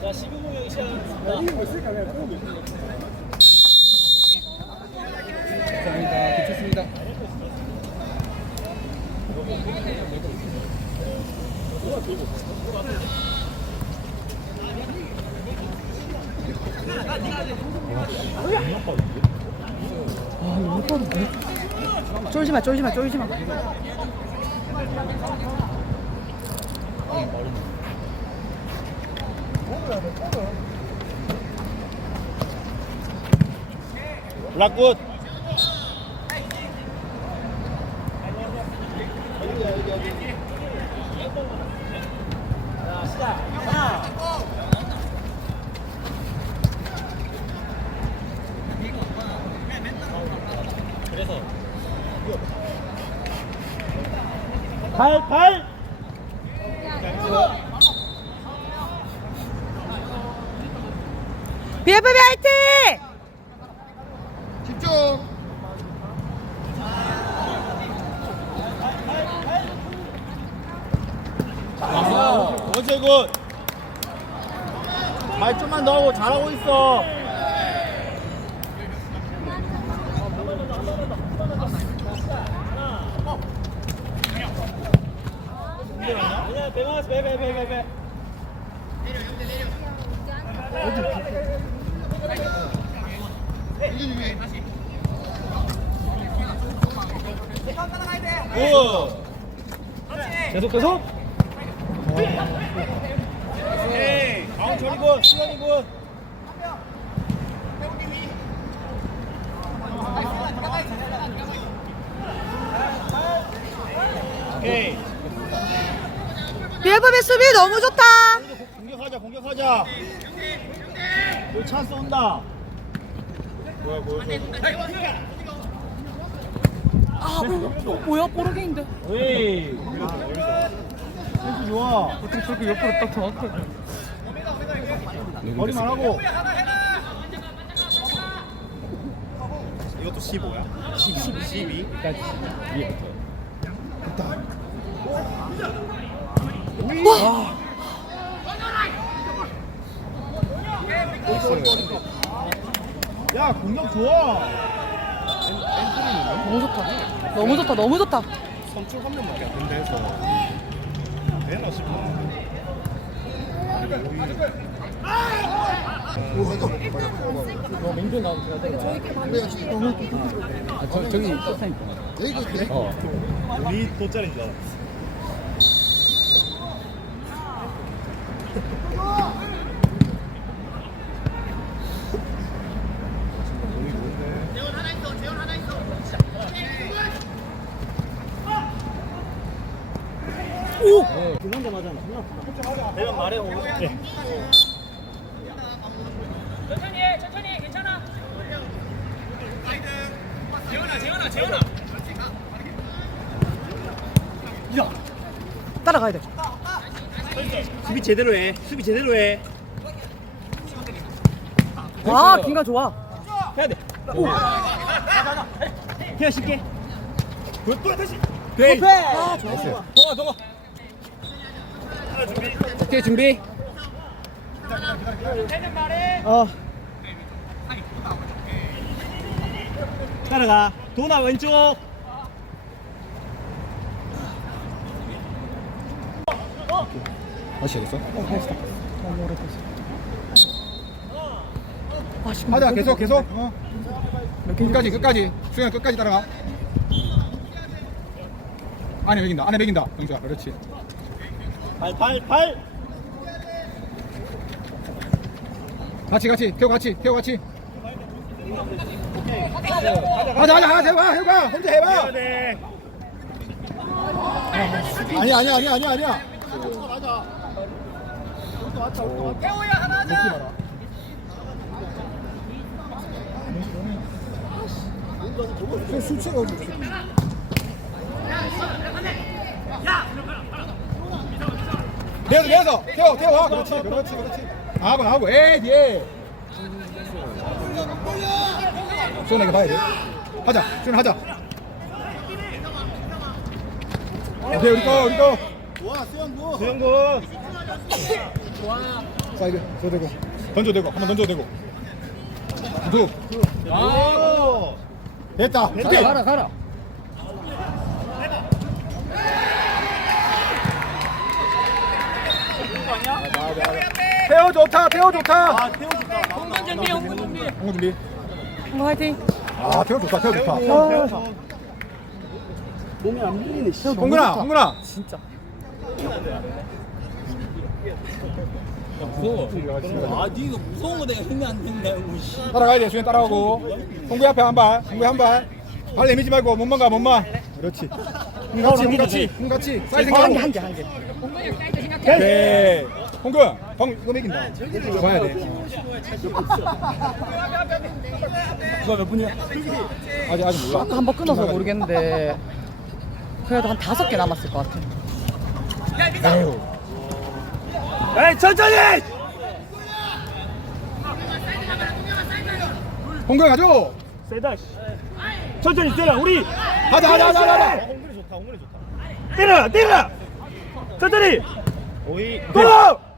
자, 15분 경기 시작하겠습니다. 감사합니다. 괜찮습니다. 쫄지 마, 쫄지 마, 쫄지 마. 블락굿. 발, 발. BFB 화이팅! 집중. 원체 굿. 발 좀만 더 하고 잘하고 있어. 아니야, 배망았어, 배, 배, 배, 배, 배. 굿. 계속 계속. 오케이. 가운 저리고 수현이고. 오케이. BFB 수비 너무 좋다. 공격하자 공격하자. 여기 찬스 온다. 뭐야 뭐야. 아, 뭐, 뭐야, 뽀르게인데. 에이. 센스 좋아. 어떻게 저렇게 옆으로 딱 정확하게. 머리만 하고. 이것도 15야? 12. 12. 위에부터. 와! 야 공격 좋아. 너무 좋다. 너무 좋다, 너무 좋다. 선출 한 명밖에 안 된다 해서 되나. 너 민준 나오면 돼. 아, 저, 저기 서타임 동안. 어. 우리 돗자리인 줄 알았어. 오! 그만 맞잖아. 대면 말해 오늘. 네. 따라가야 돼. 수비 제대로 해. 수비 제대로 해. 와, 긴가 좋아. 해야 돼. 오. 해야 쉽게. 굿, 다시. 돼. 아, 좋아. 동아, 동아. 오케이, 준비. 어. 따라가. 도나 왼쪽. 다시 해겠어 너무 오래 됐어. 아, 지금 하자, 몇 계속? 계속. 어. 끝까지, 끝까지. 수영 끝까지 따라가. 안에 매긴다, 안에 매긴다. 영수야, 그렇지. 발, 발, 발. 같이, 같이. 태호 같이, 태호 같이. 가자, 가자, 가자, 해봐, 해봐. 혼자 해봐. 해야 돼. 아니야, 아니야, 아니야, 아니야, 아니야. 수치가 내 서 내서 태워 태워. 그렇지 그렇지 그렇지. 하고 하고 에이 뒤에 수현에게 봐야 돼. 하자 수현 하자. 오케이 우리 거 우리 거. 수영군. 사이드 줘 대고. 던져 대고 한번 던져 대고. 두. 아 됐다 됐다. 가라 가라 태워 좋다 태워 좋다 아 태호 좋다 공간 준비, 공간 준비. 홍구 준비 뭐 화이팅. 아 태워 좋다 태워 좋다 아, 몸이 안 밀리네 홍근아. 홍근아 진짜. 무서워. 아, 니가 무서운 거 내가 힘이 안 된다, 우씨. 따라가야 돼 수현 따라가고 홍구 앞에 한 발 홍구 한 발 발 내밀지 말고 몸만 가 몸만 그렇지 홍같이 홍같이 홍같이 사이즈 한 개, 생각하고 한 개, 한 개. 오케이 홍근 방 이거 매긴다. 이거 봐야 돼. 누가 몇 분이야? 아직 아직 몰라? 아까 한 번 끊어서 모르겠는데 그래도 한 다섯 개 남았을 것 같아. 에휴. 에이 천천히! 홍근 가죠? 세다 씨. 천천히 때려 우리! 하자 하자 하자 하자. 홍근이 좋다 홍근이 좋다. 때려 때려 천천히! 오이. 또! 또!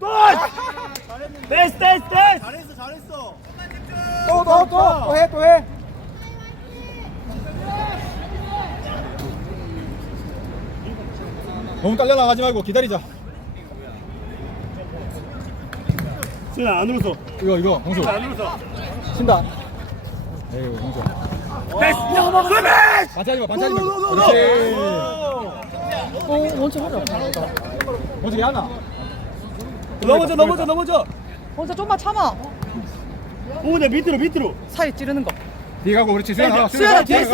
됐어 됐어 됐어 잘했어 잘했어. 또 또 또 또 해 또 해. 너무 딸려 나가지 말고 기다리자. 수현아 안 울었어 이거 이거 홍수. 안 울었어 친다. 에휴 홍수. 됐어 수비 반짝이마. 반짝이마 그렇지. 어, 원체 아프다. 어떻게 하나 넘어져 넘어져 넘어져 원체 좀만 참아. 오, 내 밑으로 밑으로. 사이 찌르는 거. 뒤에 가고 그렇지 수현아 수현아 됐어.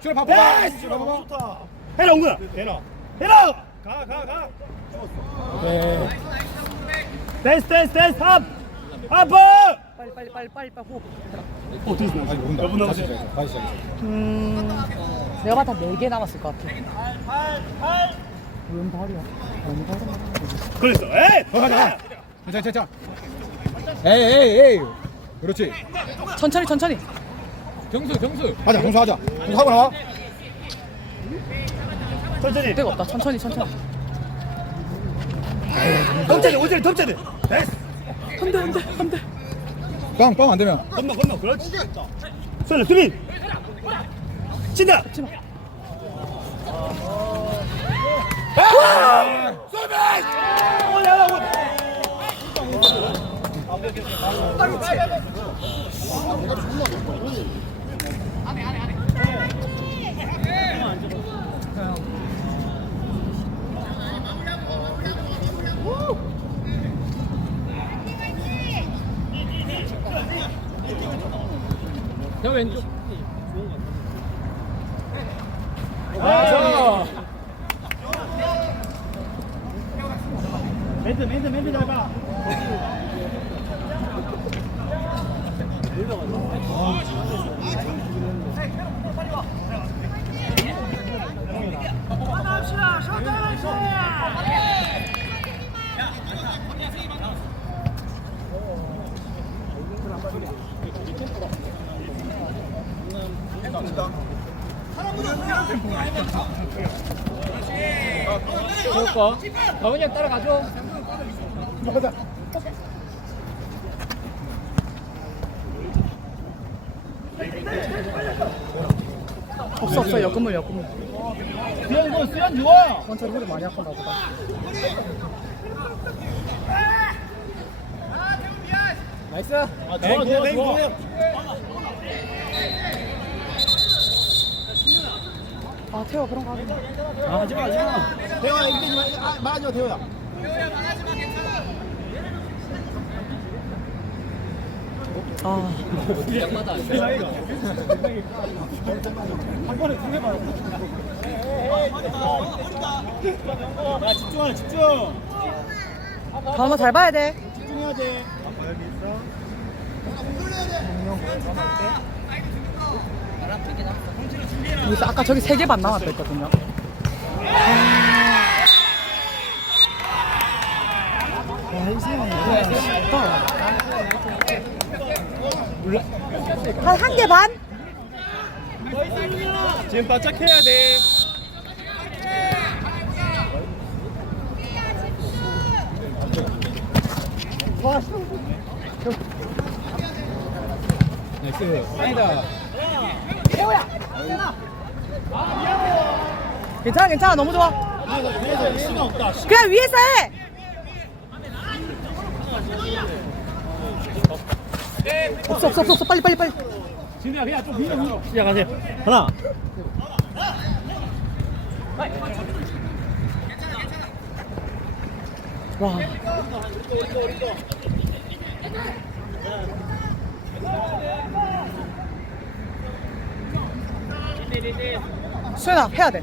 수현아 봐봐 됐어. 수현아 봐봐 해라 옹구나. 해라. 해라. 가가 가. 네. 됐어 됐어 됐어. 합. 합. 빨리, 빨리, 빨리, 빨리, 빨리 호흡. 어 됐어. 아직 모른다 몇분 다시 남았어? 시작해 다시 시작해 음, 내가 봤을 때네개 남았을 것 같아. 왼 발이야. 왼 발이야. 그랬어. 에이. 어 가자 가자 괜찮아 괜찮아 에이 에이 에이 그렇지 천천히, 천천히. 경수, 경수. 하자 홍수 하자 하고 나와 천천히. 데가 없다. 천천히, 천천히. 돼. 오전에 덤쳐야 돼. 됐어. 안 돼, 안 돼, 안 돼. 빵 빵 안 되면 건너 건너. 그렇지. 수현 수빈. 친다. 치마. 저 왼쪽. 그럴까? 가은이 형 따라가죠. 없어, 없어. 역근물, 역근물. 수현 이거 수현 좋아. 원체 허리 많이 아픈가 보다. 나이스. 아 좋아 좋아 좋아. 아, 태워, 그런 거 하지 아, 하지 마 하지마. 태호야 이기지 마 말하지 마 태호야 아, 양마다 안 돼. 한 번에 두개 봐. 야 집중하라 집중. 다음은 잘 봐야 돼. 집중해야 돼. 여기서 아까 저기 세개반 남았다 했거든요. 한한 개 반? 지금 바짝 해야 돼. 나이스. 아니다. 괜찮아 괜찮아 너무 좋아. 그냥 위에서 해. 없어 없어 없어 없어 빨리 빨리 빨리. 시작하세요. 하나. 와. 수연아 해야 돼.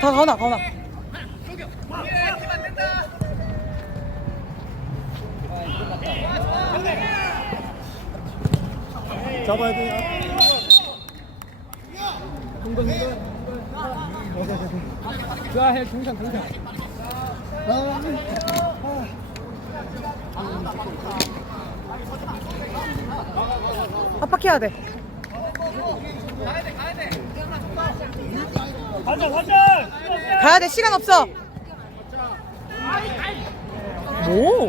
다 가오나 가오나. 잡아야 돼요. 자, 해, 동상, 동상. 압박해야 돼. 반전 반전. 가야 돼 시간 없어. 뭐?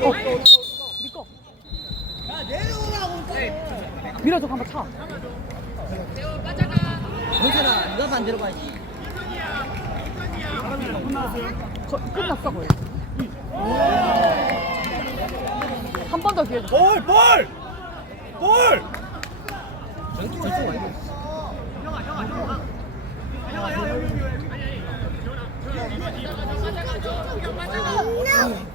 어. 밀어줘 한번 차. 괜찮아 네가 만들어봐야지 거, 끝났어 거의. 한 번 더 기회 줘. 볼! 볼! 볼! No!